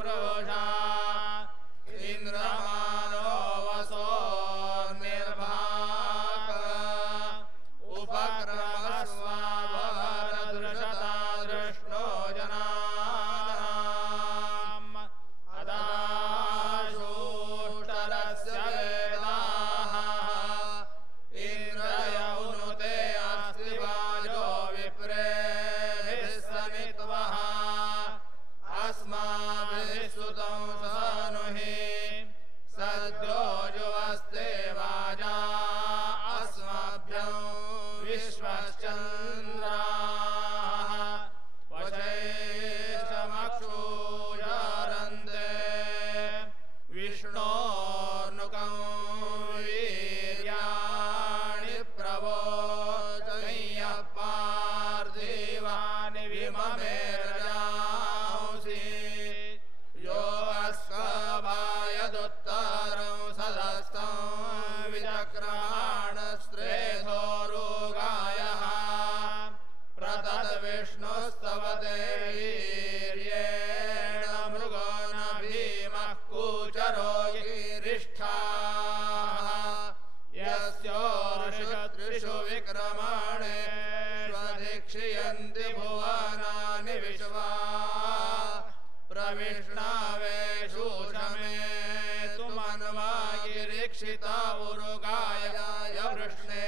मृषा इन्द्रमानो वसो निर्भाक उपक्रमस्वावरदृशता दृष्टो जनानाम् अदाशूष्टरस्य वेदाः इन्द्रय उनुते अस्ति वाजो विप्रेभिः समित्वः अस्माभिः सुतं सनुहि सद्यो जुवस्ते वाजा अस्मभ्यं विश्वश्चन्द्राः वशैश्चमक्षूजारन्ते विष्णोर्नुकं वीर्याणि प्रवोचय्यः पार्थिवानि विममेर्जांसि यो अस्कभायदुत्तरं सदस्तं विचक्रमाणस्त्रेधोरुगायः प्रतद्विष्णुस्तवते वीर्येण मृगो न भीमः कूचरो गिरिष्ठाः यस्योर्षत्रिषु विक्रमणेष्वधिक्षियन्ति भुवनानि विश्वा प्रविष्णावेषु शमेतु मन्वागिरीक्षिता उरुगाय वृष्णे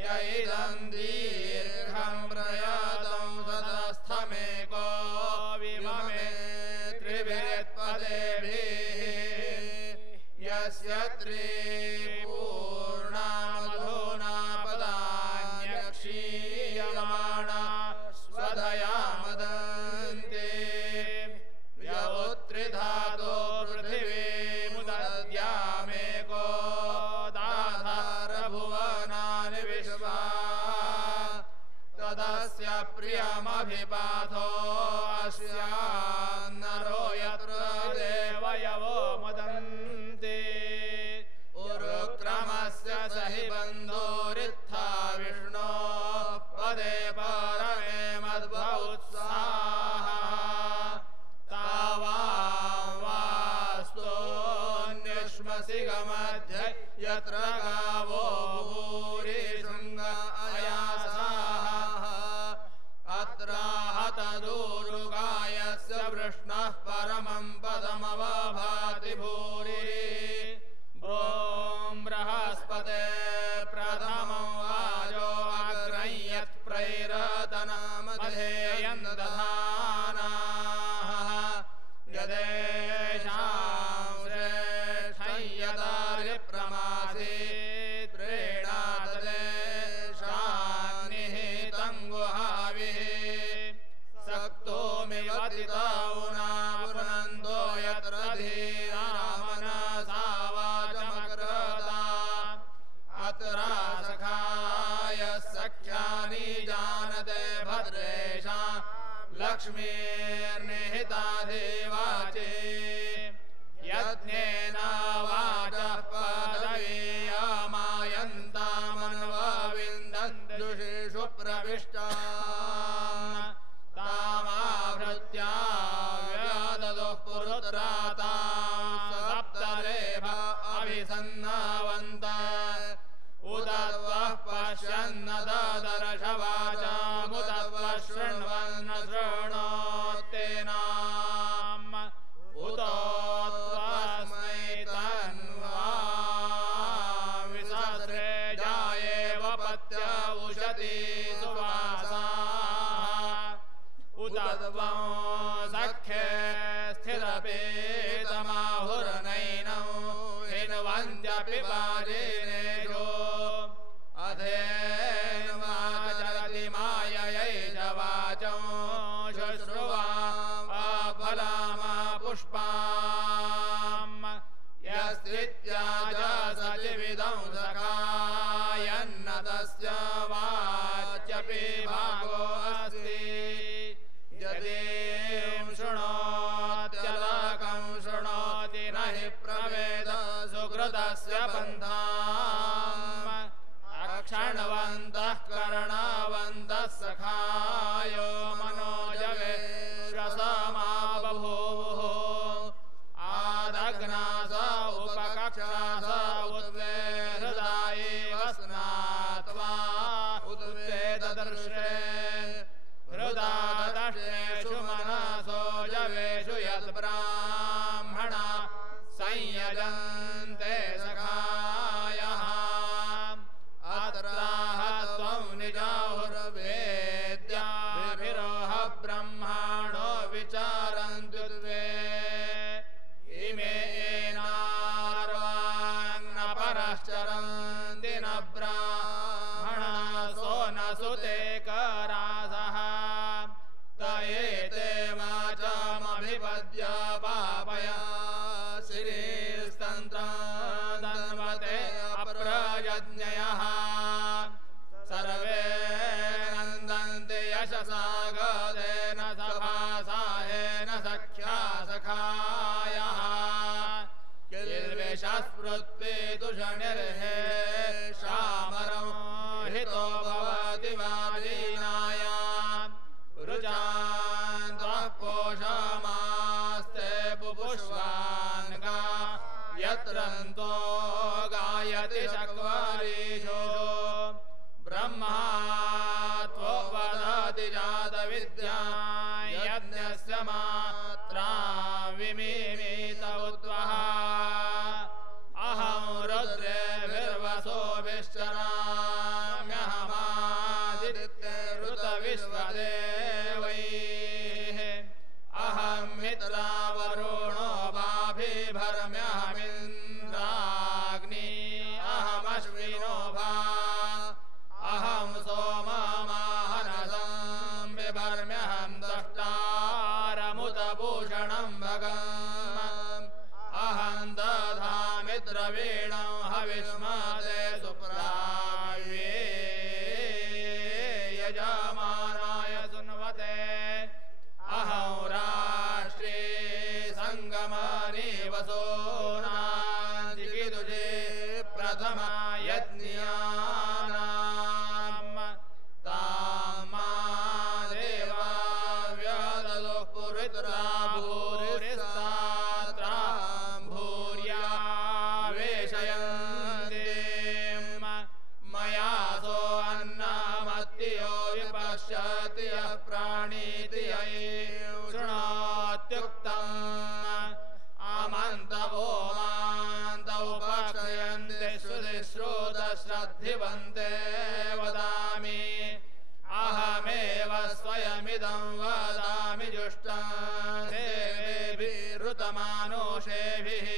य इदं दीर्घं प्रयातं सदस्थमेको विममे त्रिभिरेत्पदेभिः यस्य त्रिपूर्णामधुना पदान्यक्षीयमाणा स्वधया मदन्ते य उत्त्रिधातो पृथिवीमुदद्यामेको दाधारभुवनानि विश्वा तदस्य प्रियमभिपाथो अस्यान्नरो यत्र देवयवो मदन्ते उरुक्रमस्य सहि बन्धोरित्था विष्णो पदे परमे मद्भुत्साहः तावास्तोऽन्यश्मसि गमध्य यत्र गावो भूरि शृङ्ग अयासाः अत्र हतदूरुगायस्य वृष्णः परमं पदमवभाति भूरि ॐ बृहस्पते प्रथमं वाजो अग्रयत् प्रैरतनामधेयं दधानाः यदेषां श्रेष्ठं यदारिप्रमासीत् प्रेणादेशां निहितं गुहाभिः सक्तोमिवतिता उनापुनन्दो यत्र धीरा मनसा वाचमकृता अत्र सखाय सख्यानि जानते भद्रेषां लक्ष्मीर्निहिता देवाचे यज्ञेन वाचः पदवीयमायन्तामन्वविन्दन्दुषेषु प्रविष्टा तामावृत्या व्याददुः पुरुत्रातां सप्तरेभ अभिसन्नवन्त उदत्वः पश्यन्न ददर्शवाचामुदत्वः शृण्वन्न शृणोत्येनाम् उतोत्वस्मै तन्वा विसस्रे जायेव पत्य उशती सुवासाः उतत्वं सख्ये स्थिरपेतमाहुर्नैनं हिन्वन्त्यपि वाजिनेषु अधेन वाचरति माययै च वाचं शुश्रुवा फलामा पुष्पाम् यस्त्रित्याजा सचिविदं सखायन्न तस्य वाच्यपि भागो अस्ति यदीं शृणोत्यलकं शृणोति न हि प्रवेद सुकृतस्य पन्थाम् अक्षणवन्तः कर्णवन्तः सखायो मनोजवे श्वसमा बभूव राक्षस उद्वे हृदये वस्नात्वा उद्वे ददर्शे हृदादष्टेषु मनसो जवेषु यद्ब्राह्मणा संयजन्ते सखायः अत्राह त्वं निजाहुर्वेद्याभिरोह ब्रह्माणो विचारन्तु द्वे इमे एनार्वाङ् न परश्चरन्ति न ब्राह्मणा सो न सुते करासः तयेते वाचामभिपद्य पापया श्रीस्तन्त्रन्वते अप्रयज्ञयः सर्वे नन्दन्ति यशसा गदेन सभासायेन सख्या सखायः किल्विषस्मृत्पितुषनिर्हे शामरं हितो भवति वादीनाय रुचान्त्वः पोषमास्ते पुपुष्वान्गा यत्रन्तो गायति शक्वरीशो ब्रह्मा त्वो वदति जातविद्या यज्ञस्य मात्रा विमिमीत उद्वः अहं रुद्रेभिर्वसोभिश्चराम्यहमादित्यऋतविश्वदेवैः अहं मित्रावरुणो बाभिभर्म्यहमिन्द्राग्नि अहमश्विनो भा अहं सोममाहनसं बिभर्म्यहं दष्टारमुतभूषणं भगम् अहं दधामि द्रवीणं हविष्मदे सुप्राव्ये यजमानाय सुन्वते अहं राष्ट्रे सङ्गमनिवसोनादिकिदुषे प्रथमा यज्ञानां तामा देवा व्यददुः पुरुत्रा भूरिस्तात्रां भूर्या वेशयन्ते मया सो अन्नमत्तियो विपश्यति यः प्राणीति शृणोत्युक्तम् आमन्तवो मान्तौ पक्षयन्ति श्रुतिश्रुतश्रद्धिवन्ते वदामि अहमेव स्वयमिदं वदामि जुष्टं देवेभिरुतमानुषेभिः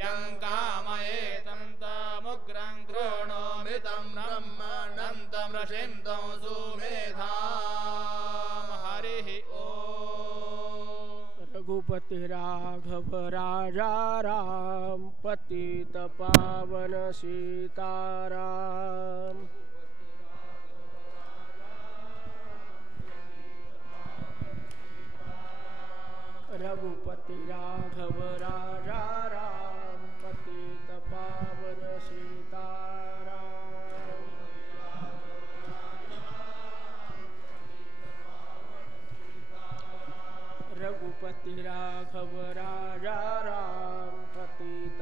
यं कामयेतं तमुग्रं कृणोमृतं ब्रह्मणन्तं ऋषिन्तं सुमेधां हरिः ॐ। रघुपति राघव राजा राम पतित पावन सीताराम। रघुपति राघव राजा राम पतित पावन सीताराम। रघुपति राघव राजा राम पतित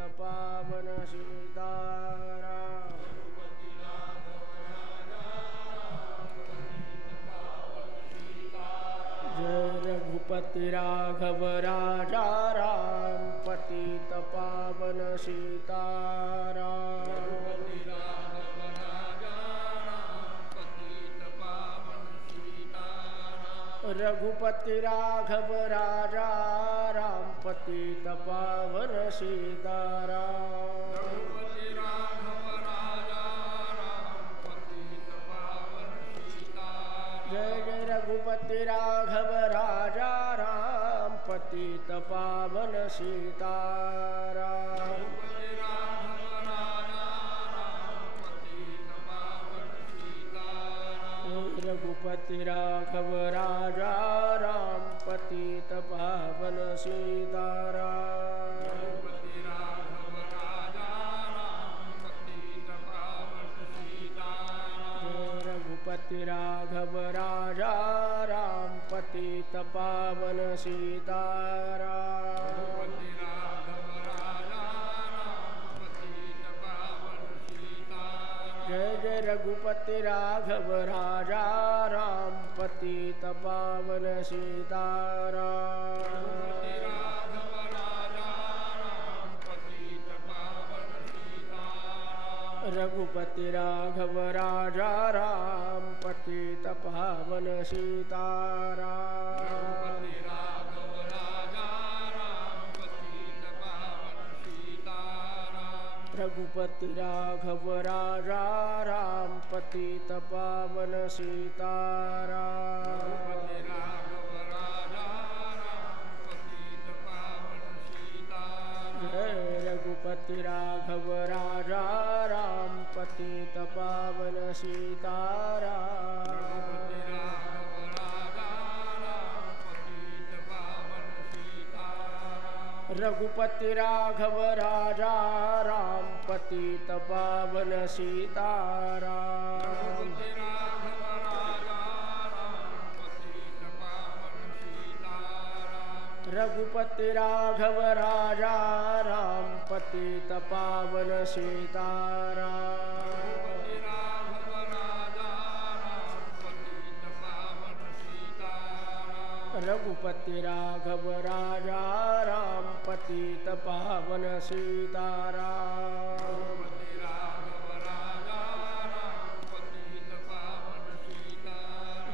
पावन सीताराम। जय रघुपति राघव राजा राम पतित पावन सीताराम। रघुपति राघव राजा राम पतित पावन सीताराम। जय जय रघुपति राघव राजा राम पतित पावन सीताराम। रघुपति राघव राजा राम पतित पावन सीताराम। रघुपति राघव राजा राम पतित पावन सीताराम। रघुपति राघव राजा राम पतित पावन सीताराम। रघुपति राघव राजा राम पतित पावन सीताराम। रघुपति राघव राजा राम पतित पावन सीताराम। रघुपति राघव राजा राम पतित पावन सीताराम। रघुपति राघव राजा राम पतित पावन सीताराम। रघुपति राघव राजा राम पतित पावन सीताराम। रघुपति राघव राजा राम पतित पावन सीताराम।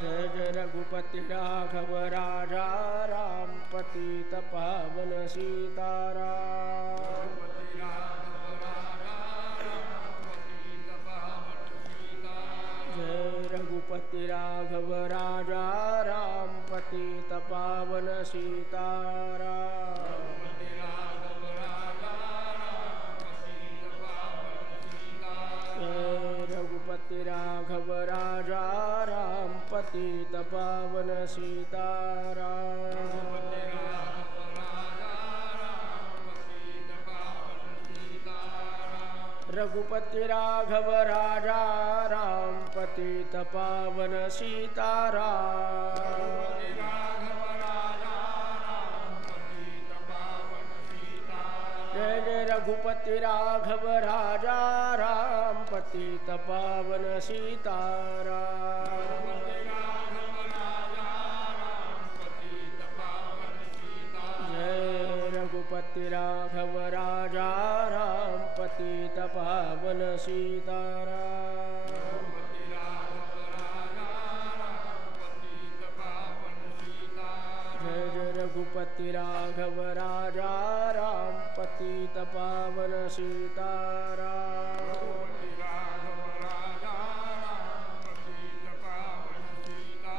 जय जय रघुपति राघव राजा राम पतित पावन सीताराम। जय रघुपति राघव राजा राम पतित पावन सीताराम। रघुपति राघव राजा राम पतित पावन सीताराम। रघुपति राघव राजा राम पतित पावन सीताराम। जय जय रघुपति राघव राजा राम पतित पावन सीताराम। जय रघुपति राघव राजा राम पतित पावन सीताराम। जय जय रघुपति राघव राजा राम पतित पावन सीताराम।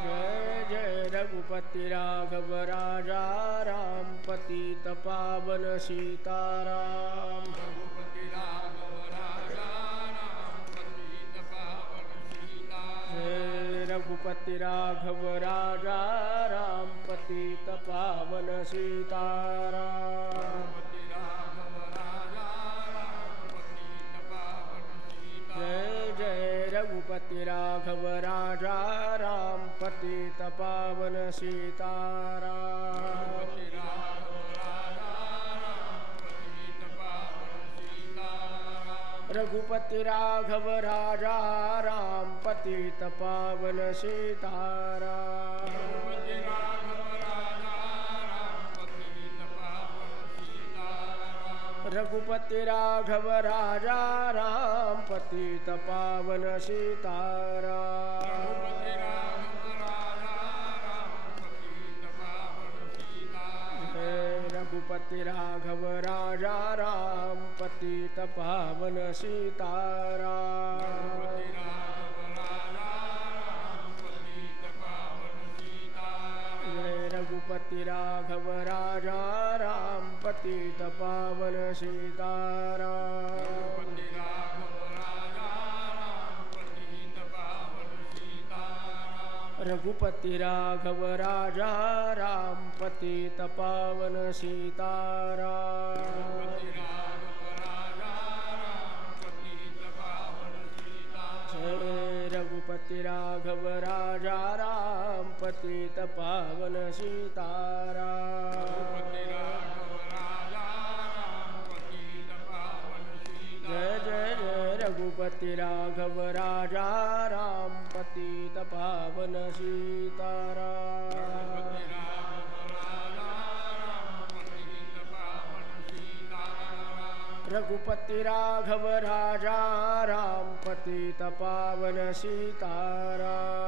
जय जय रघुपति राघव राजा राम पतित पावन सीताराम। रघुपति राघव राजा राम पतित पावन सीताराम। जय जय रघुपति राघव राजा राम पतित पावन सीताराम। रघुपति राघव राजा राम पतित पावन सीताराम। रघुपति राघव राजा राम पतित पावन सीताराम। रघुपति राघव राजा राम पतित पावन सीताराम। रघुपति राघव राजा राम पतित पावन सीताराम। रघुपति राघव राजा राम पतित पावन सीताराम। रघुपति राघव राजा राम पतित पावन सीताराम। जय जय जय रघुपति रघुपति राघव राजा राम पतित पावन सीताराम। रघुपति राघव राजा राम पतित पावन सीताराम।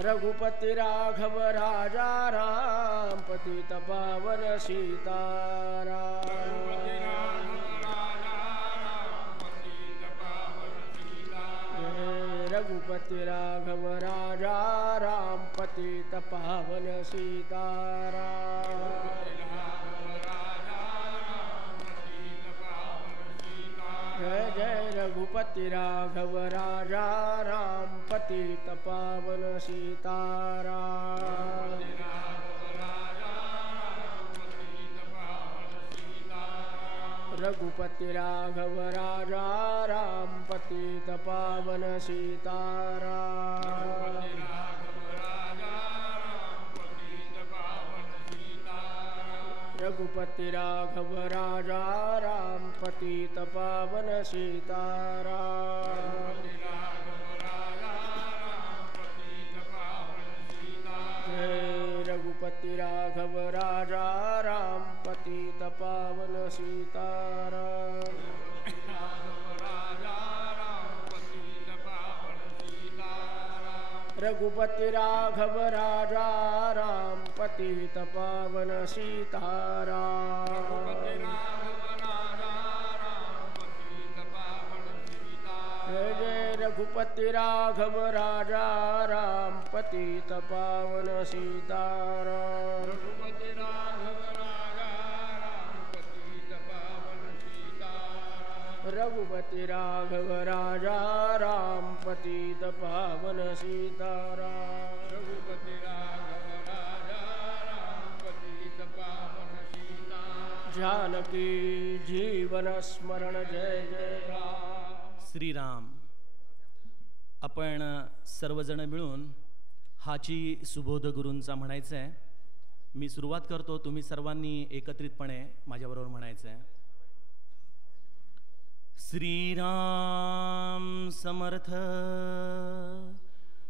रघुपति राघव राजा राम पतित पावन सीताराम। रघुपति राघव राजा राम पतित पावन सीताराम। जय जय रघुपति राघव राजा राम पतित पावन सीताराम। रघुपति राघव राजा राम पतित पावन सीताराम। रघुपति राघव राजा राम पतित पावन सीताराम। रघुपति राघव राजा राम पतित पावन सीताराम। रघुपति राघव राजा राम पतित पावन सीताराम। जय जय रघुपति राघव राजा राम पतित पावन सीताराम। रघुपति राघव राजा राम पतित पावन सीताराम। रघुपति राघव राजा राम पतित पावन सीताराम। जानकी जीवन स्मरण जय जय राम। श्रीराम। आपण सर्वजण मिळून हाची सुबोध गुरूंचा म्हणायचं आहे। मी सुरुवात करतो, तुम्ही सर्वांनी एकत्रितपणे माझ्याबरोबर म्हणायचं आहे। श्रीराम समर्थ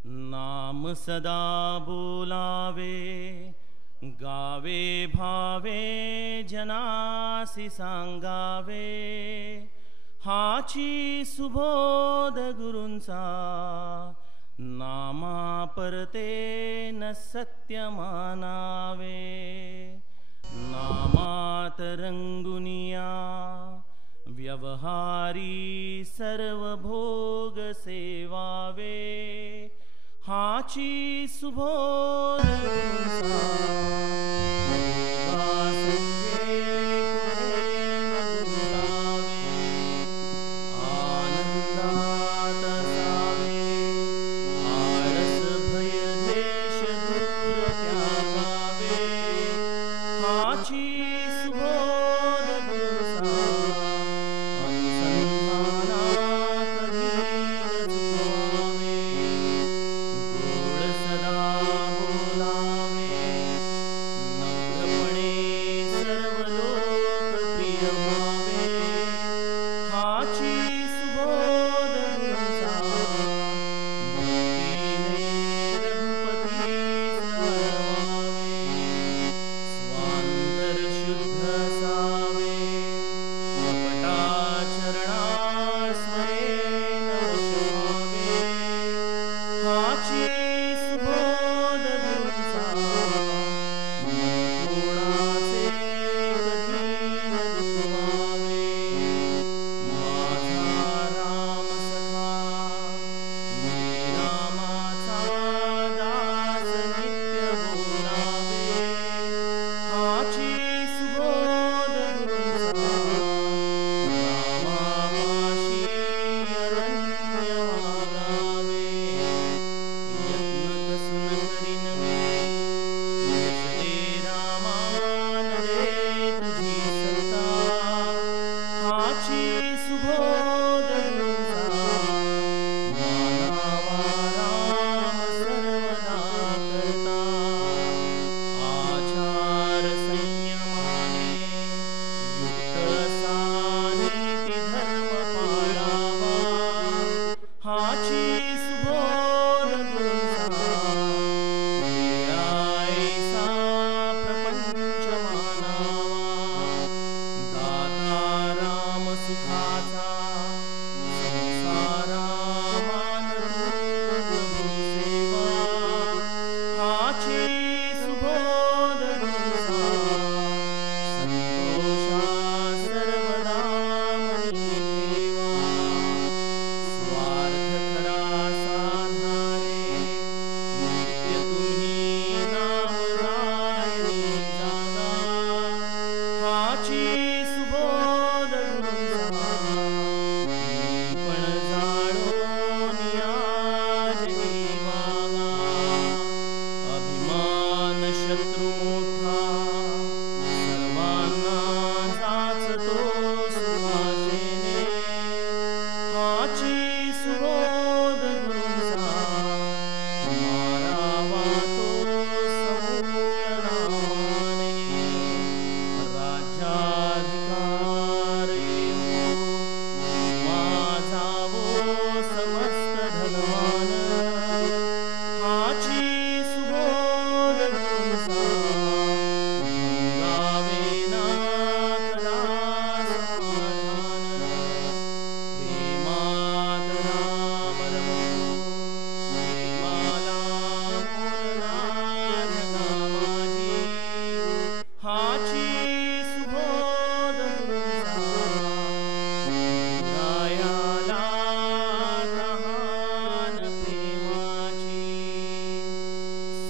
नाम सदा बोलावे, गावे भावे जनासी सांगावे, हाची सुबोध गुरूंचा नामा परते न सत्य मानावे। नामात रंगुनिया व्यवहारी सर्व भोग सेवावे, हाची सुबोध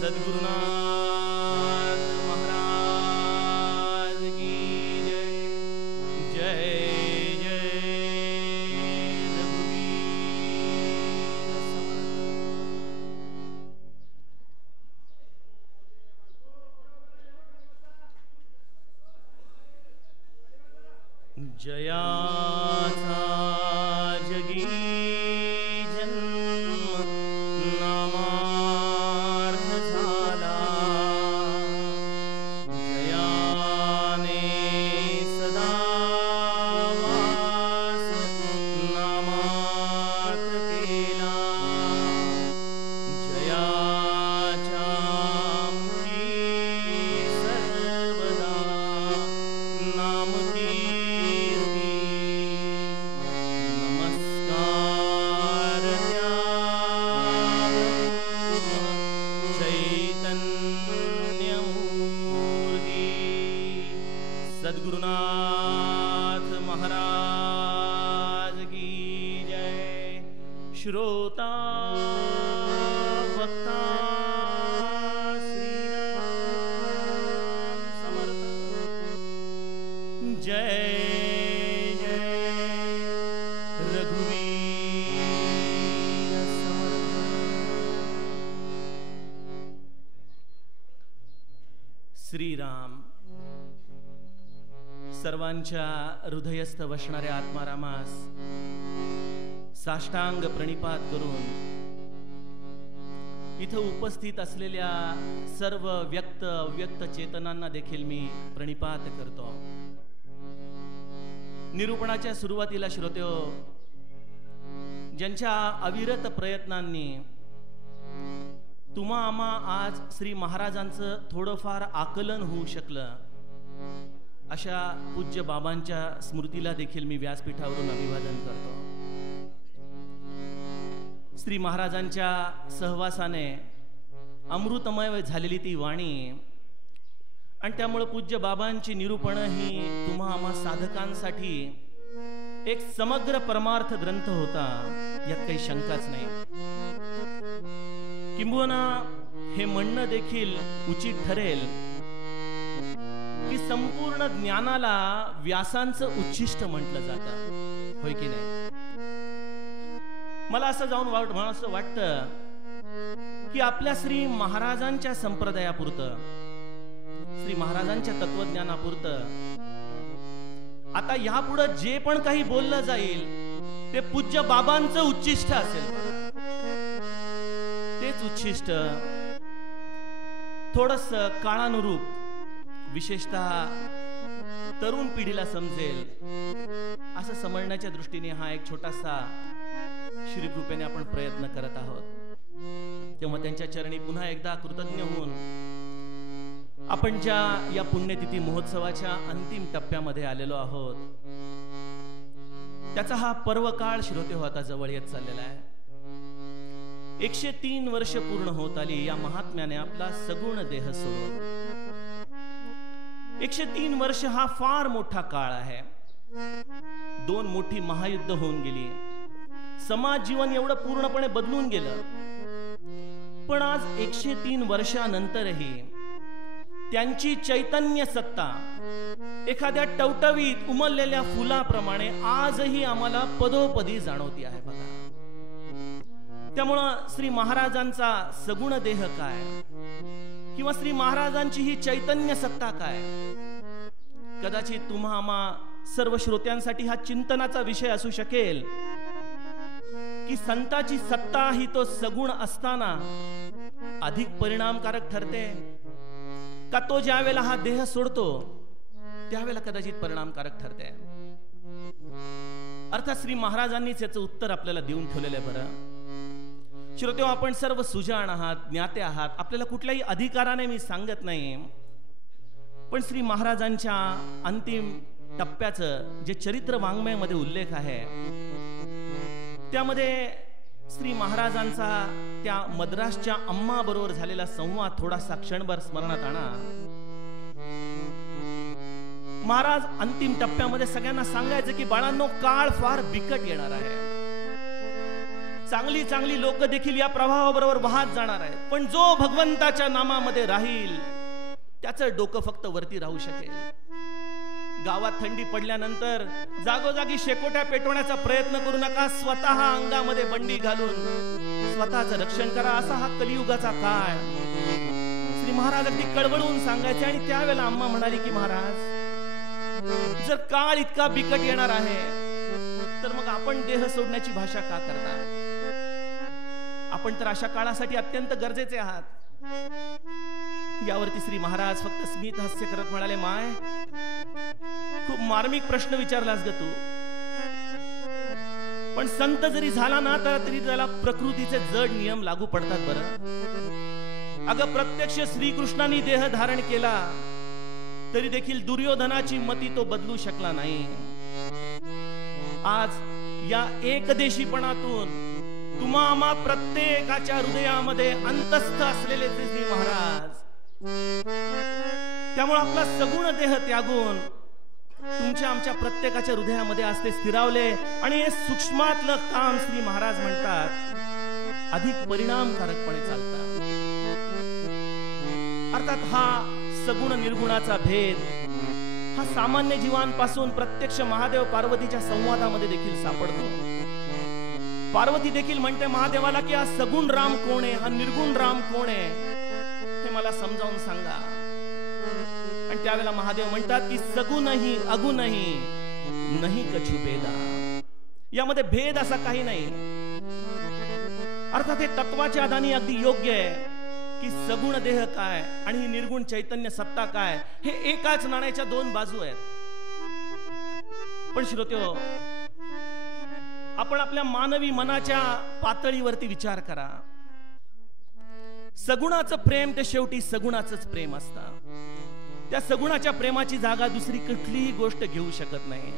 सद्गुरुनाथ महाराज की जय। जय जय रघुवीर समर्थ। जयाचा जगी सद्गुरुनाथ महाराज की जय। श्रोता वक्ता श्रीराम समर्थ। जय जय रघुवीर समर्थ। श्रीराम सर्वांच्या हृदयस्थ वसणाऱ्या आत्मारामास साष्टांग प्रणिपात करून इथं उपस्थित असलेल्या सर्व व्यक्त अव्यक्त चेतनांना देखील मी प्रणिपात करतो। निरूपणाच्या सुरुवातीला श्रोत्यो, ज्यांच्या अविरत प्रयत्नांनी तुम्हा आम्हा आज श्री महाराजांचं थोडंफार आकलन होऊ शकलं, अशा पूज्य बाबांच्या स्मृतीला देखील मी व्यासपीठावरून अभिवादन करतो। श्री महाराजांच्या सहवासाने अमृतमय झालेली ती वाणी आणि त्यामुळे पूज्य बाबांची निरूपणं ही तुम्हा आम्हा साधकांसाठी एक समग्र परमार्थ ग्रंथ होता, यात काही शंकाच नाही। किंबहुना हे म्हणणं देखील उचित ठरेल की संपूर्ण ज्ञानाला व्यासांचं उच्छिष्ट म्हटलं जातं, होय की नाही? मला असं जाऊन असं वाटतं की आपल्या श्री महाराजांच्या संप्रदायापुरतं, श्री महाराजांच्या तत्वज्ञानापुरतं आता यापुढे जे पण काही बोललं जाईल ते पूज्य बाबांचं उच्छिष्ट असेल। तेच उच्छिष्ट थोडस काळानुरूप विशेषतः तरुण पिढीला समजेल असं समजण्याच्या दृष्टीने हा एक छोटासा श्रीकृपेने आपण प्रयत्न करत आहोत। तेव्हा त्यांच्या चरणी पुन्हा एकदा कृतज्ञ होऊन आपण ज्या या पुण्यतिथी महोत्सवाच्या अंतिम टप्प्यामध्ये आलेलो आहोत, त्याचा हा पर्वकाळ श्रोते हो आता जवळ येत चाललेला आहे। 103 वर्ष पूर्ण होत आली या महात्म्याने आपला सगुण देह सोडून। 103 वर्ष हा फार मोठा काळ आहे। 2 मोठी महायुद्ध होऊन गेली, समाज जीवन एवढं पूर्णपणे बदलून गेलं, पण आज 103 वर्षानंतरही त्यांची चैतन्य सत्ता एखाद्या टवटवीत उमललेल्या फुलाप्रमाणे आजही आम्हाला पदोपदी जाणवती आहे बघा। त्यामुळं श्री महाराजांचा सगुण देह काय किंवा श्री महाराजांची ही चैतन्य सत्ता काय, कदाचित तुम्हा आम्हा सर्व श्रोत्यांसाठी हा चिंतनाचा विषय असू शकेल की संताची सत्ता ही तो सगुण असताना अधिक परिणामकारक ठरते का तो ज्या वेळेला हा देह सोडतो त्यावेळेला कदाचित परिणामकारक ठरते। अर्थात श्री महाराजांनीच याचं उत्तर आपल्याला देऊन ठेवलेलं आहे। बरं श्रोते, आपण सर्व सुजाण आहात, ज्ञाते आहात, आपल्याला कुठल्याही अधिकाराने मी सांगत नाही, पण श्री महाराजांच्या अंतिम टप्प्याचं जे चरित्र वाङ्मयामध्ये उल्लेख आहे त्यामध्ये श्री महाराजांचा त्या मद्रासच्या अम्मा बरोबर झालेला संवाद थोडासा क्षणभर स्मरणात आणा। महाराज अंतिम टप्प्यामध्ये सगळ्यांना सांगायचं की बाळांनो, काळ फार बिकट येणार आहे, चांगली चांगली लोक देखील या प्रवाहाबरोबर वाहत जाणार आहेत, पण जो भगवंताच्या नामामध्ये राहील त्याचं डोकं फक्त वरती राहू शकेल. गावात थंडी पडल्यानंतर जागोजागी शेकोट्या पेटवण्याचा प्रयत्न करू नका. स्वतः अंगामध्ये बंडी घालून स्वतःचं रक्षण करा. असा हा कलियुगाचा काळ. श्री महाराज अगदी कळवळून सांगायचे. आणि त्यावेळेला अम्मा म्हणाली की महाराज, जर काळ इतका बिकट येणार आहे तर मग आपण देह सोडण्याची भाषा का करता? आपण तर अशा काळासाठी अत्यंत गरजेचे आहात. यावरती श्री महाराज फक्त स्मित हास्य करत म्हणाले, माय खूप मार्मिक प्रश्न विचारलास ग तू, पण संत जरी झाला ना तरी त्याला प्रकृतीचे जड नियम लागू पडतात. बरं अगं, प्रत्यक्ष श्रीकृष्णांनी देह धारण केला तरी देखील दुर्योधनाची मती तो बदलू शकला नाही. आज या एकदेशीपणातून तुम्हा आम्हा प्रत्येकाच्या हृदयामध्ये अंतस्थ असलेले श्री महाराज, त्यामुळे आपला सगुण देह त्यागून तुमच्या आमच्या प्रत्येकाच्या हृदयामध्ये असते स्थिरावले. आणि हे सूक्ष्मातलं काम श्री महाराज म्हणतात अधिक परिणामकारकपणे चालतात. अर्थात हा सगुण निर्गुणाचा भेद हा सामान्य जीवांपासून प्रत्यक्ष महादेव पार्वतीच्या संवादामध्ये देखील सापडतो. पार्वती देखील म्हणते महादेवाला की हा सगुण राम कोण आहे, हा निर्गुण राम कोण आहे, हे मला समजावून सांगा. आणि त्यावेळेला महादेव म्हणतात की सगुणही अगुणही नाही कछु भेदा. यामध्ये भेद असा काही नाही. अर्थात हे तत्वाच्या आधाने अगदी योग्य आहे की सगुण देह काय आणि निर्गुण चैतन्य सत्ता काय हे एकाच नाण्याच्या दोन बाजू आहेत. पण श्रोत्यो, आपण आपल्या मानवी मनाच्या पातळीवरती विचार करा. सगुणाचं प्रेम ते शेवटी सगुणाचंच प्रेम असतं. त्या सगुणाच्या प्रेमाची जागा दुसरी कुठलीही गोष्ट घेऊ शकत नाही.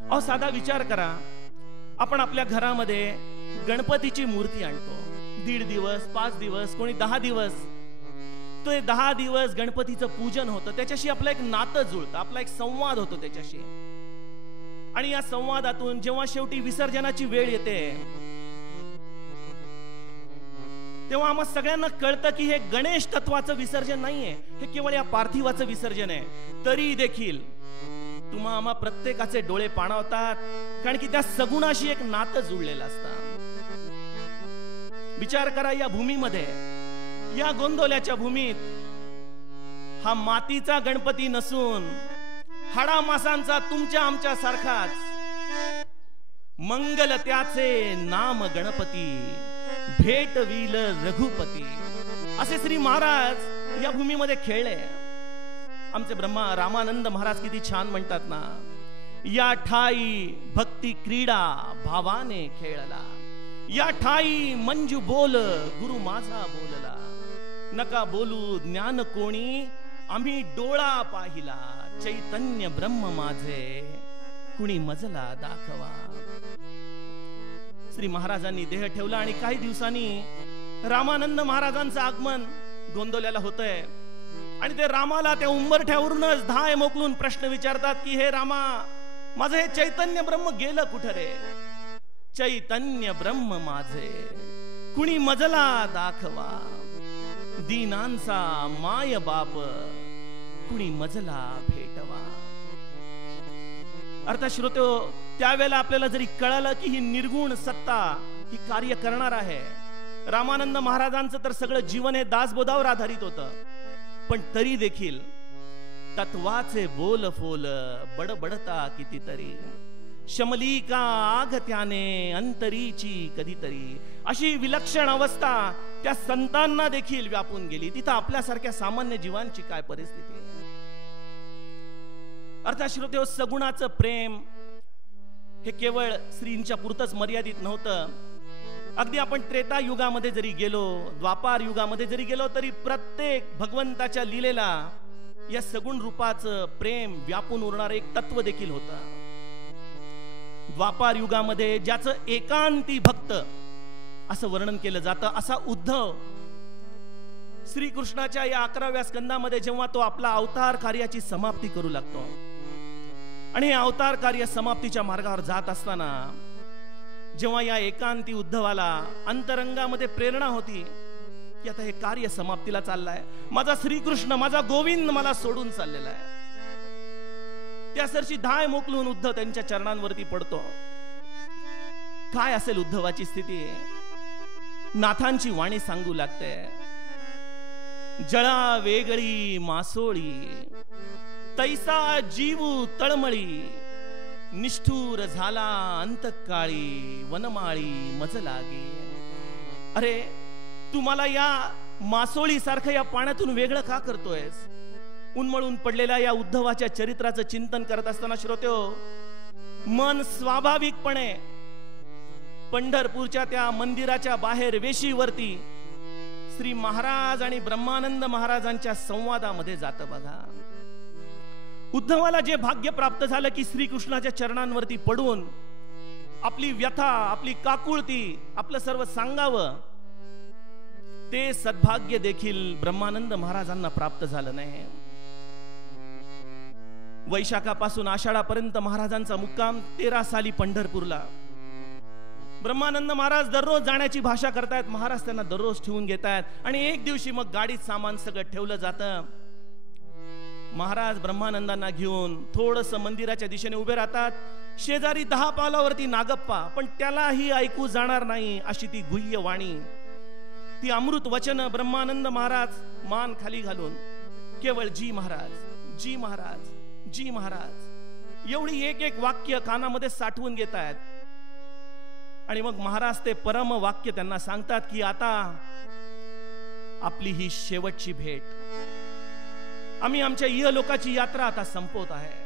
अहो, साधा विचार करा. आपण आपल्या घरामध्ये गणपतीची मूर्ती आणतो. 1.5 दिवस, 5 दिवस, कोणी 10 दिवस. तो 10 दिवस गणपतीचं पूजन होतं. त्याच्याशी आपलं एक नातं जुळतं, आपला एक संवाद होतो त्याच्याशी. आणि या संवादातून जेव्हा शेवटी विसर्जनाची वेळ येते तेव्हा आम्हा सगळ्यांना कळतं की हे गणेश तत्वाचं विसर्जन नाहीये, हे केवळ या पार्थिवाचं विसर्जन आहे. तरी देखील तुम्हा आम्हा प्रत्येकाचे डोळे पाणावतात, कारण की त्या सगुणाशी एक नातं जुळलेलं असतं. विचार करा, या भूमीमध्ये, या गोंदवल्याच्या भूमीत हा मातीचा गणपती नसून हाडा मासांचा तुमच्या आमच्या सारखाच मंगल त्याचे नाम गणपती भेटविल रघुपती असे श्री महाराज या भूमीमध्ये खेळले. आमचे ब्रह्मा रामानंद महाराज किती छान म्हणतात ना, या ठाई भक्ती क्रीडा भावाने खेळला, या ठाई मंजू बोल गुरु माझा बोलला, नका बोलू ज्ञान कोणी आम्ही डोळा पाहिला, चैतन्य ब्रह्म माझे कुणी मजला दाखवा. श्री महाराजांनी देह ठेवला आणि काही दिवसांनी रामानंद महाराजांचं आगमन गोंदवल्याला होतंय. आणि ते रामाला त्या उंबरठ्यावरूनच धाय मोकलून प्रश्न विचारतात की हे रामा, माझं हे चैतन्य ब्रह्म गेलं कुठं रे? चैतन्य ब्रह्म माझे कुणी मजला दाखवा, दीनांचा माय बाप कुणी मजला भेटवा. अर्थात श्रोत्यो, त्यावेळेला आपल्याला जरी कळालं की ही निर्गुण सत्ता ही कार्य करणार आहे. रामानंद महाराजांचं तर सगळं जीवन हे दासबोधावर आधारित होतं, पण तरी देखील तत्वाचे बोल फोल बडबडता कितीतरी, शमली का आग त्याने अंतरीची कधीतरी, अशी विलक्षण अवस्था त्या संतांना देखील व्यापून गेली. तिथं आपल्यासारख्या सामान्य जीवांची काय परिस्थिती आहे. अर्थात श्रोतेहो, सगुणाचं प्रेम हे केवळ स्त्रींच्या पुरतच मर्यादित नव्हतं. अगदी आपण त्रेता युगामध्ये जरी गेलो, द्वापार युगामध्ये जरी गेलो, तरी प्रत्येक भगवंताच्या लीलेला या सगुण रूपाचं प्रेम व्यापून उरणार एक तत्व देखील होतं. द्वापार युगामध्ये ज्याचं एकांती भक्त असं वर्णन केलं जातं, असा उद्धव श्रीकृष्णाच्या या 11व्या स्कंदामध्ये जेव्हा तो आपला अवतार कार्याची समाप्ती करू लागतो आणि हे अवतार कार्य समाप्तीच्या मार्गावर जात असताना जेव्हा या एकांती उद्धवाला अंतरंगामध्ये प्रेरणा होती की आता हे कार्य समाप्तीला चाललंय, माझा श्रीकृष्ण, माझा गोविंद मला सोडून चाललेला आहे, त्या सरशी धाय मोकलून उद्धव त्यांच्या चरणांवरती पडतो. काय असेल उद्धवाची स्थिती? नाथांची वाणी सांगू लागते, जळा वेगळी मासोळी, तैसा जीवू तळमळी, निष्ठूर झाला अंतकाळी, वनमाळी मज लागे. अरे तुम्हाला या मासोळी सारखं या पाण्यातून वेगळं का करतोयस? उन्मळून पडलेल्या या उद्धवाच्या चरित्राचं चिंतन करत असताना श्रोत्यो, मन स्वाभाविकपणे पंढरपूरच्या त्या मंदिराच्या बाहेर वेशीवरती श्री महाराज आणि ब्रह्मानंद महाराजांच्या संवादामध्ये जातं. बघा, उद्धवाला जे भाग्य प्राप्त झालं की श्रीकृष्णाच्या चरणांवरती पडून आपली व्यथा, आपली काकुळती, आपलं सर्व सांगावं, ते सद्भाग्य देखील ब्रह्मानंद महाराजांना प्राप्त झालं नाही. वैशाखापासून आषाढापर्यंत महाराजांचा मुक्काम 13 साली पंढरपूरला. ब्रह्मानंद महाराज दररोज जाण्याची भाषा करतायत, महाराज त्यांना दररोज ठेवून घेतायत आणि एक दिवशी मग गाडीत सामान सगळं ठेवलं जातं. महाराज ब्रह्मानंदांना घेऊन थोडस मंदिराच्या दिशेने उभे राहतात. शेजारी 10 पावलावरती नागप्पा, पण त्यालाही ऐकू जाणार नाही अशी ती गुह्य वाणी, ती अमृत वचन. ब्रह्मानंद महाराज मान खाली घालून केवळ जी महाराज, जी महाराज, जी महाराज एवढी एक एक वाक्य कानामध्ये साठवून घेत आहेत. आणि मग महाराज ते परम वाक्य त्यांना सांगतात की आता आपली ही शेवटची भेट, आम्ही आमच्या इहलोकाची यात्रा आता संपवत आहे.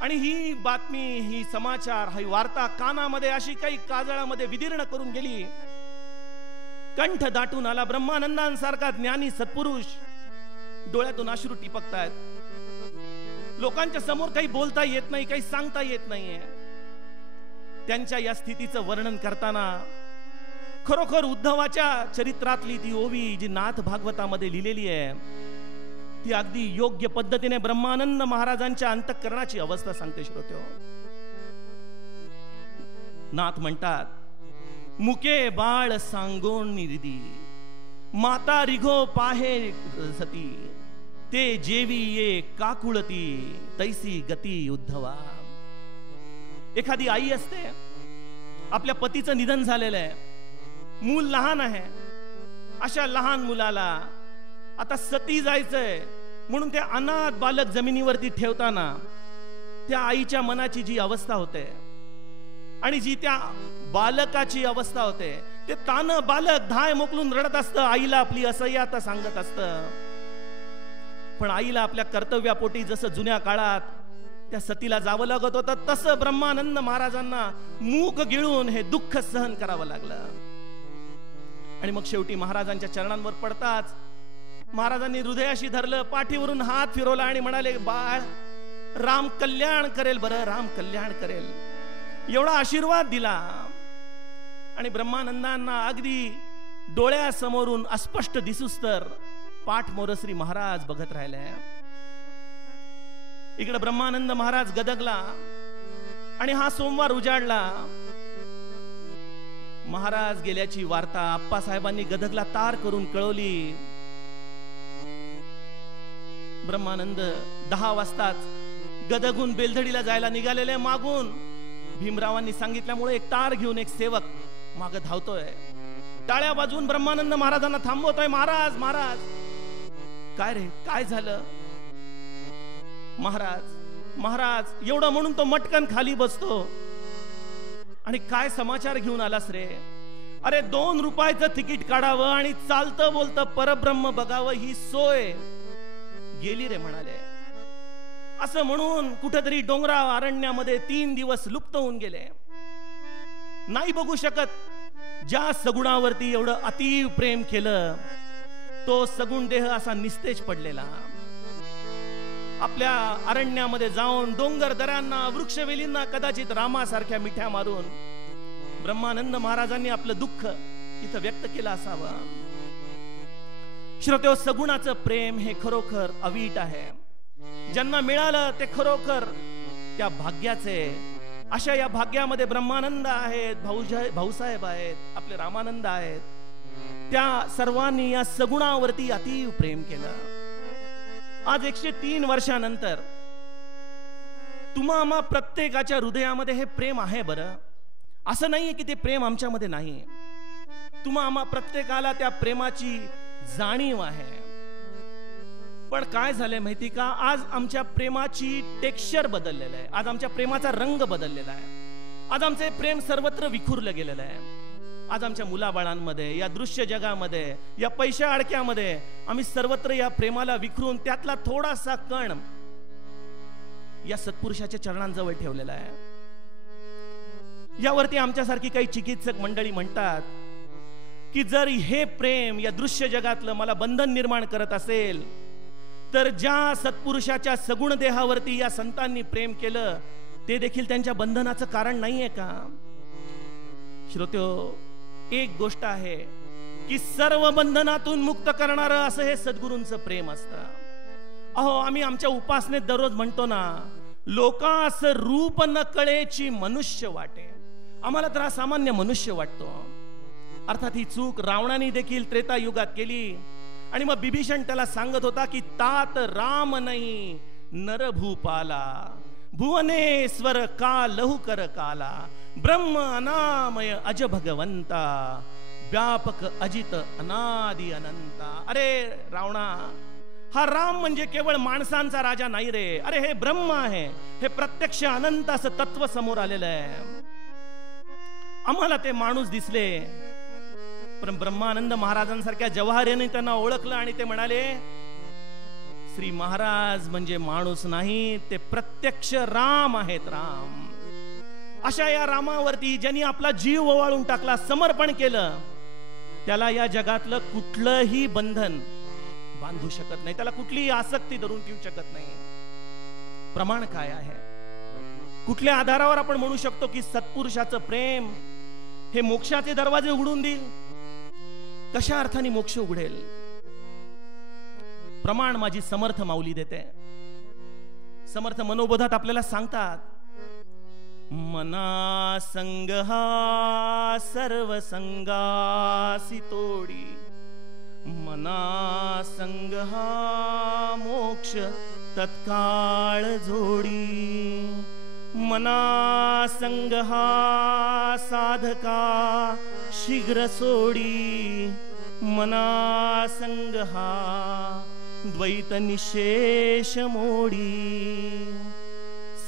आणि ही बातमी, ही समाचार, ही वार्ता कानामध्ये अशी काही काजळामध्ये विदीर्ण करून गेली. कंठ दाटून आला. ब्रह्मानंदांसारखा ज्ञानी सत्पुरुष डोळ्यातून अश्रू टिपकतायत. लोकांच्या समोर काही बोलता येत नाही, काही सांगता येत नाहीये. त्यांच्या या स्थितीचं वर्णन करताना खरोखर उद्धवाच्या चरित्रातली ती ओवी जी नाथ भागवतामध्ये लिहिलेली आहे, ती अगदी योग्य पद्धतीने ब्रह्मानंद महाराजांच्या अंतःकरणाची अवस्था सांगते. श्रोत्यो, नाथ म्हणतात, मुके बाळ सांगोन निरिदी, माता रिघो पाहे सती, ते जेवी ये काकुळती, तैसी गती उद्धवा. एखादी आई असते, आपल्या पतीचं निधन झालेलं आहे, मूल लहान आहे, अशा लहान मुलाला आता सती जायचंय म्हणून ते अनाथ बालक जमिनीवरती ठेवताना त्या आईच्या मनाची जी अवस्था होते आणि जी त्या बालकाची अवस्था होते, ते तान बालक धाय मोकलून रडत असतं, आईला आपली असह्यता सांगत असतं. पण आईला आपल्या कर्तव्यापोटी जसं जुन्या काळात त्या सतीला जावं लागत होतं, तसं ब्रह्मानंद महाराजांना मूक गिळून हे दुःख सहन करावं लागलं. आणि मग शेवटी महाराजांच्या चरणांवर पडताच महाराजांनी हृदयाशी धरलं, पाठीवरून हात फिरवला आणि म्हणाले, बाळ, राम कल्याण करेल, बरं राम कल्याण करेल, एवढा आशीर्वाद दिला. आणि ब्रह्मानंदांना अगदी डोळ्यासमोरून अस्पष्ट दिसूस तर पाठ मोरश्री महाराज बघत राहिले. इकडे ब्रह्मानंद महाराज गदगला आणि हा सोमवार उजाडला. महाराज गेल्याची वार्ता आप्पासाहेबांनी गदगला तार करून कळवली. ब्रह्मानंद 10 वाजताच गदगहून बेलधडीला जायला निघालेले. मागून भीमरावांनी सांगितल्यामुळे एक तार घेऊन एक सेवक माग धावतोय, टाळ्या वाजवून ब्रह्मानंद महाराजांना थांबवतोय. महाराज, महाराज, काय रे, काय झालं? महाराज, महाराज एवढं म्हणून तो मटकन खाली बसतो. आणि काय समाचार घेऊन आलास रे? अरे 2 रुपयाचं तिकीट काढावं आणि चालतं बोलतं परब्रह्म बघावं ही सोय गेली रे म्हणाले. असं म्हणून कुठेतरी डोंगराव अरण्यामध्ये 3 दिवस लुप्त होऊन गेले. नाही बघू शकत. ज्या सगुणावरती एवढं अतीव प्रेम केलं, तो सगुण देह असा निस्तेज पडलेला. आपल्या अरण्यामध्ये जाऊन डोंगर दऱ्यांना, वृक्षवेलींना कदाचित रामासारख्या मिठ्या मारून ब्रह्मानंद महाराजांनी आपलं दुःख इथं व्यक्त केलं असावं. श्रोत्यो, सगुणाचं प्रेम हे खरोखर अवीट आहे. ज्यांना मिळालं ते खरोखर त्या भाग्याचे अशा या भाग्यामध्ये ब्रह्मानंद आहेत, भाऊसाहेब आहेत, आपले रामानंद आहेत, त्या सर्वांनी या सगुणावरती अतीव प्रेम केलं. आज 103 वर्षानंतर तुम्हा आम्हा प्रत्येकाच्या हृदयामध्ये हे प्रेम आहे. बरं, असं नाहीये की ते प्रेम आमच्यामध्ये नाही. तुम्हा आम्हा प्रत्येकाला त्या प्रेमाची जाणीव आहे. पण काय झालंय माहिती का, आज आमच्या प्रेमाची टेक्स्चर बदललेलं आहे. आज आमच्या प्रेमाचा रंग बदललेला आहे. आज आमचे प्रेम सर्वत्र विखुरलं गेलेलं आहे. आज आमच्या मुलाबाळांमध्ये, या दृश्य जगामध्ये, या पैशा अडक्यामध्ये आम्ही सर्वत्र या प्रेमाला विखरून त्यातला थोडासा कण या सत्पुरुषाच्या चरणांजवळ ठेवलेला आहे. यावरती आमच्यासारखी काही चिकित्सक मंडळी म्हणतात की जर हे प्रेम या दृश्य जगातलं मला बंधन निर्माण करत असेल, तर ज्या सत्पुरुषाच्या सगुण देहावरती या संतांनी प्रेम केलं ते देखील त्यांच्या बंधनाचं कारण नाहीये का? श्रोत्यो, एक गोष्ट आहे की सर्व बंधनातून मुक्त करणारं असं हे सद्गुरूंचं प्रेम असतं. अहो, आम्ही आमच्या उपासनेत दररोज म्हणतो ना, लोकांस रूप न कळेची मनुष्य वाटे. आम्हाला तर हा सामान्य मनुष्य वाटतो. अर्थात ही चूक रावणाने देखील त्रेतायुगात केली. आणि मग बिभीषण त्याला सांगत होता की तात राम नाही नरभूपाला, भुवनेश्वर का लहुकर काला, ब्रह्म अनामय अज भगवंता, व्यापक अजित अनादि अनंता. अरे रावणा, हा राम म्हणजे केवळ माणसांचा राजा नाही रे. अरे हे ब्रह्म आहे, हे प्रत्यक्ष अनंत असं तत्व समोर आलेलं आहे. आम्हाला ते माणूस दिसले, पण ब्रह्मानंद महाराजांसारख्या जवाहरीने त्यांना ओळखलं आणि ते म्हणाले, श्री महाराज म्हणजे माणूस नाही, ते प्रत्यक्ष राम आहेत, राम. अशा या रामावरती ज्यांनी आपला जीव ओवाळून टाकला, समर्पण केलं, त्याला या जगातलं कुठलंही बंधन बांधू शकत नाही, त्याला कुठलीही आसक्ती धरून ठेवू शकत नाही. प्रमाण काय आहे? कुठल्या आधारावर आपण म्हणू शकतो की सत्पुरुषाचं प्रेम हे मोक्षाचे दरवाजे उघडून देईल? कशा अर्थाने मोक्ष उघडेल? प्रमाण माझी समर्थ माऊली देते. समर्थ मनोबोधात आपल्याला सांगतात, मना संग हा सर्व संगासी तोडी, मना संग हा मोक्ष तत्काळ जोडी, मना संग हा साधका शीघ्र सोडी, मना संग हा द्वैत निशेष मोडी.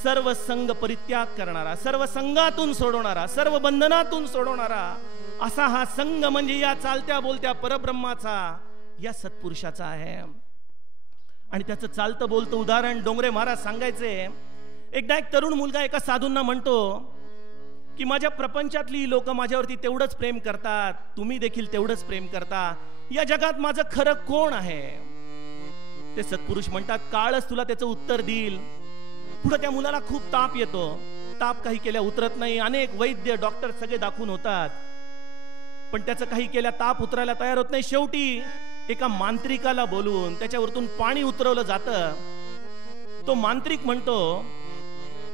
सर्व संग परित्याग करणारा, सर्व संगातून सोडवणारा, सर्व बंधनातून सोडवणारा असा हा संघ म्हणजे या चालत्या बोलत्या परब्रह्माचा, या सत्पुरुषाचा आहे. आणि त्याचं चालतं बोलतं उदाहरण डोंगरे महाराज सांगायचे. एकदा एक तरुण मुलगा एका साधूंना म्हणतो की माझ्या प्रपंचातली लोक माझ्यावरती तेवढंच प्रेम करतात, तुम्ही देखील तेवढंच प्रेम करता, या जगात माझं खरं कोण आहे? ते सत्पुरुष म्हणतात, काळच तुला त्याचं उत्तर देईल. पुढे त्या मुलाला खूप ताप येतो. ताप काही केल्या उतरत नाही. अनेक वैद्य डॉक्टर सगळे दाखवून होतात, पण त्याचं काही केल्या ताप उतरायला तयार होत नाही. शेवटी एका मांत्रिकाला बोलवून त्याच्यावरतून पाणी उतरवलं जातं. तो मांत्रिक म्हणतो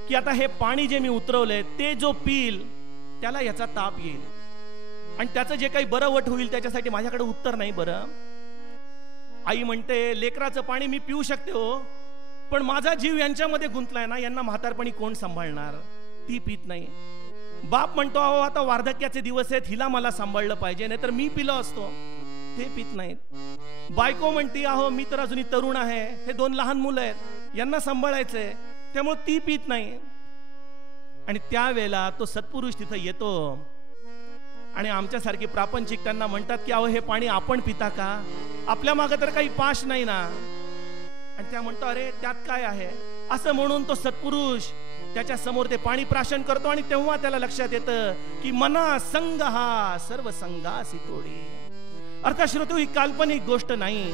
की आता हे पाणी जे मी उतरवलंय ते जो पिल त्याला याचा ताप येईल, आणि त्याचं जे काही बरं वट होईल त्याच्यासाठी माझ्याकडे उत्तर नाही. बरं, आई म्हणते लेकराचं पाणी मी पिऊ शकते हो, पण माझा जीव यांच्यामध्ये गुंतलाय ना, यांना म्हातारपणी कोण सांभाळणार? ती पित नाही. बाप म्हणतो अहो आता वार्धक्याचे दिवस आहेत, हिला मला सांभाळलं पाहिजे, नाहीतर मी पिलो असतो. ते पित नाहीत. बायको म्हणते अहो मी तर अजूनही तरुण आहे, हे 2 लहान मुलं आहेत, यांना सांभाळायचंय, त्यामुळे ती पित नाही. आणि त्यावेळेला तो सत्पुरुष तिथं येतो आणि आमच्यासारखी प्रापंचिक त्यांना म्हणतात की अहो हे पाणी आपण पिता का? आपल्या मागे तर काही पाश नाही ना. आणि त्या म्हणतो अरे त्यात काय आहे? असं म्हणून तो सत्पुरुष त्याच्या समोर ते पाणी प्राशन करतो. आणि तेव्हा त्याला लक्षात येतं की मना संग हा सर्व संगासी तोडी. अर्थात श्रोते, ही काल्पनिक गोष्ट नाही.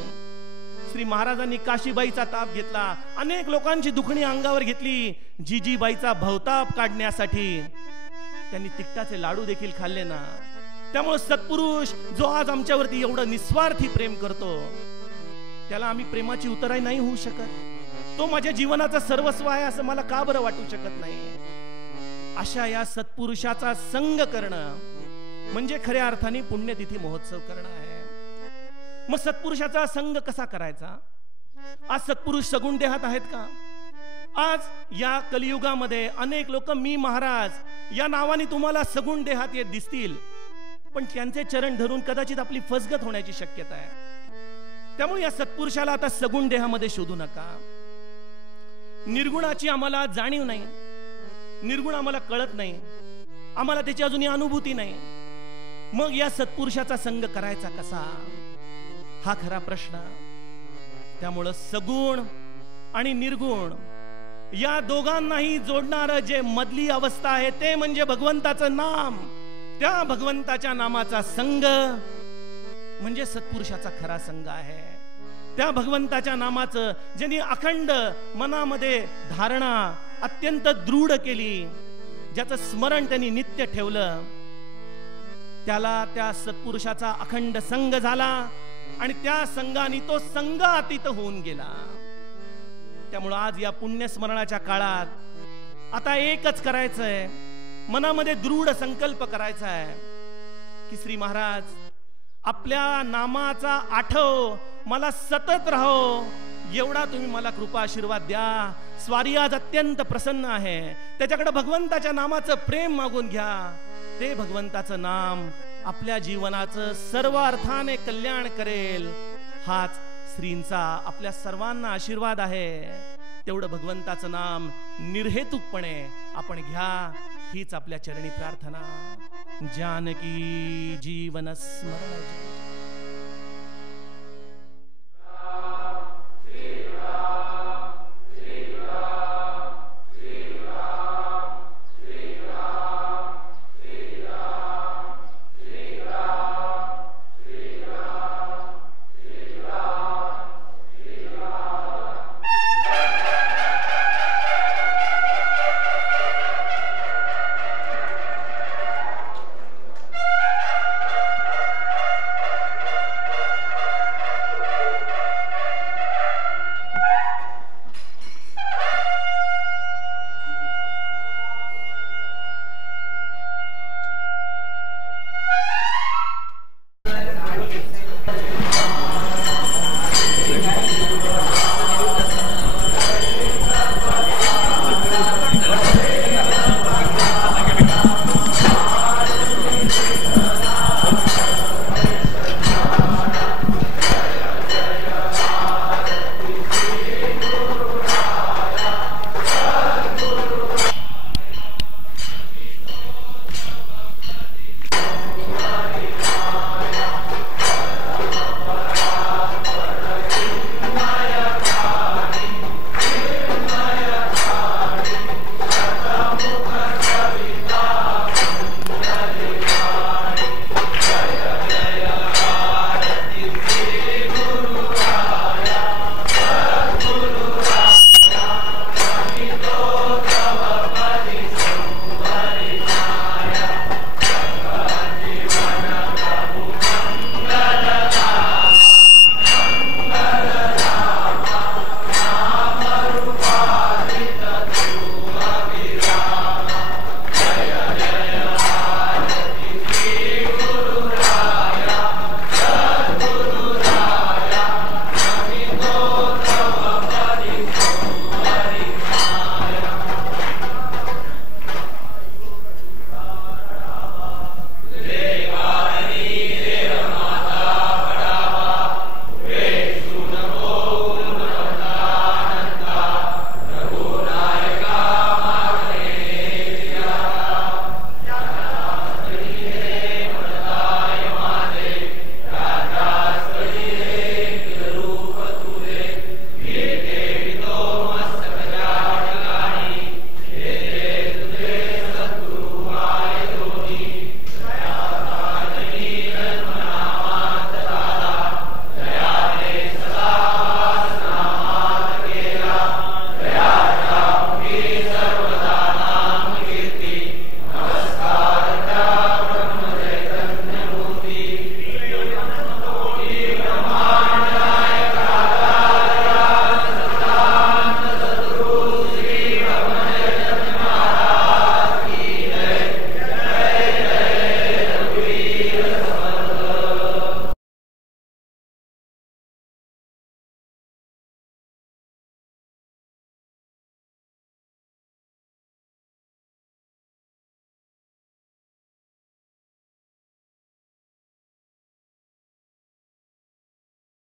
श्री महाराजांनी काशीबाईचा ताप घेतला, अनेक लोकांची दुखणी अंगावर घेतली. जिजीबाईचा भवताप काढण्यासाठी त्यांनी तिखटाचे लाडू देखील खाल्ले ना. त्यामुळे सत्पुरुष जो आज आमच्यावरती एवढं निस्वार्थी प्रेम करतो, त्याला आम्ही प्रेमाची उतराई नाही होऊ शकत? तो माझ्या जीवनाचा सर्वस्व आहे असं मला का बरं वाटू शकत नाही? अशा या सत्पुरुषाचा संग करणं म्हणजे खऱ्या अर्थाने पुण्यतिथी महोत्सव करणं आहे. मग सत्पुरुषाचा संग कसा करायचा? आज सत्पुरुष सगुण देहात आहेत का? आज या कलियुगामध्ये अनेक लोक मी महाराज या नावाने तुम्हाला सगुण देहात येत दिसतील, पण त्यांचे चरण धरून कदाचित आपली फसगत होण्याची शक्यता आहे. त्यामुळे या सत्पुरुषाला आता सगुण देहामध्ये शोधू नका. निर्गुणाची आम्हाला जाणीव नाही, निर्गुण आम्हाला कळत नाही, आम्हाला त्याची अजूनही अनुभूती नाही. मग या सत्पुरुषाचा संग करायचा कसा, हा खरा प्रश्न. त्यामुळं सगुण आणि निर्गुण या दोघांनाही जोडणारं जे मधली अवस्था आहे ते म्हणजे भगवंताचं नाम. त्या भगवंताच्या नामाचा संग म्हणजे सत्पुरुषाचा खरा संग आहे. त्या भगवंताच्या नामाचं ज्यांनी अखंड मनामध्ये धारणा अत्यंत दृढ केली, ज्याचं स्मरण त्यांनी नित्य ठेवलं, त्याला त्या सत्पुरुषाचा अखंड संग झाला आणि त्या संघाने तो संघ अतीत होऊन गेला. त्यामुळं आज या पुण्यस्मरणाच्या काळात आता एकच करायचंय, मनामध्ये दृढ संकल्प करायचा आहे की श्री महाराज आपल्या नामाचा आठव मला सतत राहो, एवढा तुम्ही मला कृपा आशीर्वाद द्या. स्वारी आज अत्यंत प्रसन्न आहे, त्याच्याकडे भगवंताच्या नामाचं प्रेम मागून घ्या. ते भगवंताचं नाम आपल्या जीवनाचं सर्व अर्थाने कल्याण करेल, हाच श्रींचा आपल्या सर्वांना आशीर्वाद आहे. तेवढं भगवंताचं नाम निर्हेतुकपणे आपण घ्या, हीच आपल्या चरणी प्रार्थना. जानकी जीवन स्मरण.